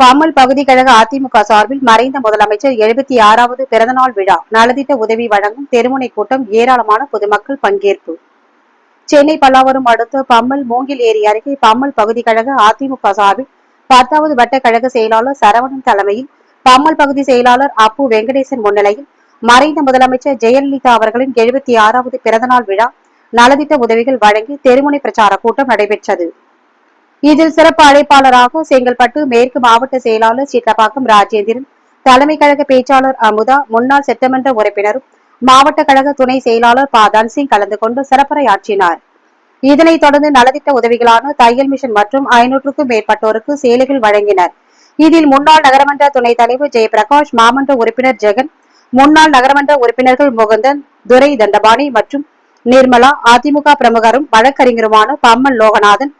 பாமல் பகுதி கழக அதிமுக சார்பில் மறைந்த முதலமைச்சர் எழுபத்தி ஆறாவது பிறந்தநாள் விழா நலத்திட்ட உதவி வழங்கும் தெருமுனை கூட்டம் ஏராளமான பொதுமக்கள் பங்கேற்பு. சென்னை பல்லாவரம் அடுத்த பம்மல் மூங்கில் ஏரி அருகே பம்மல் பகுதி கழக அதிமுக சார்பில் பத்தாவது வட்ட கழக செயலாளர் சரவணன் தலைமையில் பம்மல் பகுதி செயலாளர் அப்பு வெங்கடேசன் முன்னிலையில் மறைந்த முதலமைச்சர் ஜெயலலிதா அவர்களின் எழுபத்தி ஆறாவது பிறந்தநாள் விழா நலத்திட்ட உதவிகள் வழங்கி தெருமுனை பிரச்சார கூட்டம் நடைபெற்றது. இதில் சிறப்பு அழைப்பாளராக செங்கல்பட்டு மேற்கு மாவட்ட செயலாளர் சிட்லப்பாக்கம் ராஜேந்திரன் தலைமை கழக பேச்சாளர் அமுதா முன்னாள் சட்டமன்ற உறுப்பினரும் மாவட்ட கழக துணை செயலாளர் பாதான் சிங் கலந்து கொண்டு சிறப்புரையாற்றினார். இதனைத் தொடர்ந்து நலத்திட்ட உதவிகளான தையல் மிஷன் மற்றும் ஐநூற்றுக்கும் மேற்பட்டோருக்கு சேலைகள் வழங்கினர். இதில் முன்னாள் நகரமன்ற துணைத் தலைவர் ஜெயபிரகாஷ் மாமன்ற உறுப்பினர் ஜெகன் முன்னாள் நகரமன்ற உறுப்பினர்கள் முகுந்தன் துரை தண்டபாணி மற்றும் நிர்மலா அதிமுக பிரமுகரும் வழக்கறிஞருமான பம்மன் லோகநாதன்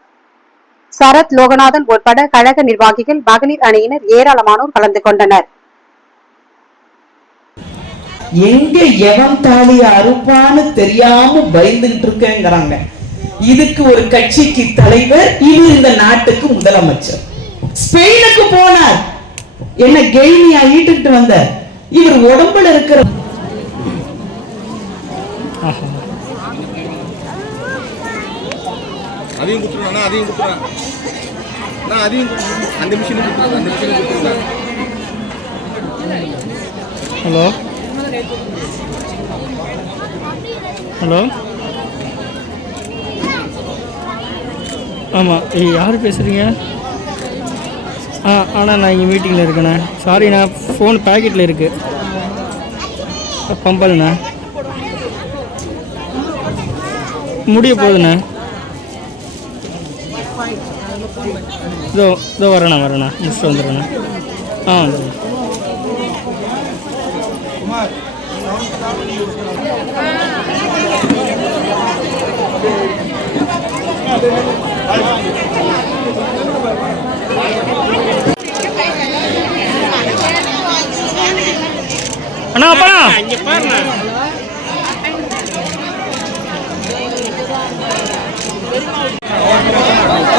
சரத் லோகநாதன் உட்பட கழக நிர்வாகிகள் மகளிர் அணியினர் ஏராளமானோர் கலந்து கொண்டனர். எங்க எவன் தாலிய அறுப்பான்னு தெரியாம பயந்துகிட்டு இருக்கேங்கிறாங்க. இதுக்கு ஒரு கட்சிக்கு தலைவர் இது இந்த நாட்டுக்கு முதலமைச்சர். ஸ்பெயினுக்கு போனார். என்ன கெய்னியா ஈட்டுக்கிட்டு வந்தார். இவர் உடம்புல இருக்கிற அதையும் கொடுத்துருவேன் அதையும் கொடுத்துருவேன் நான் அதையும் அந்த மிஷினும் கொடுத்துருவேன் அந்த மிஷினும் கொடுத்துருவேன் ஹலோ? ஹலோ? ஆமாம் யார் பேசுகிறீங்க ஆ ஆனால் நான் இங்கே மீட்டிங்கில் இருக்கேண்ணே. சாரிண்ணா ஃபோன் பேக்கெட்டில் இருக்குது பம்பல்ண்ணே. முடிய போகுதுண்ணே இதோ இதோ வரேண்ணா வரேண்ணா மிஸ் வந்துடுறேண்ணா. ஆ வந்துடுறேன். அண்ணா அப்பா. அங்கே பாருண்ணா.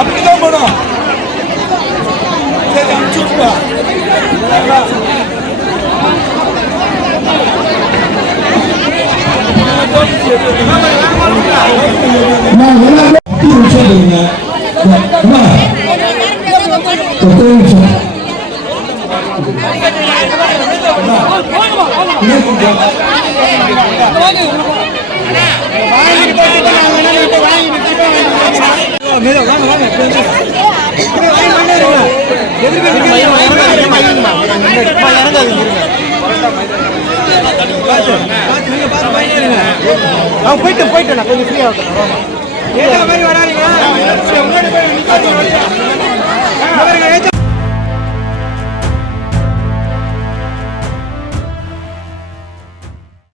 அப்படிதான் போனோம் சரி அனுப்பிச்சு விட்டுப்பா போயிட்டு போயிட்டு கொஞ்சம் ஃப்ரீ ஆகணும் மாதிரி வராங்க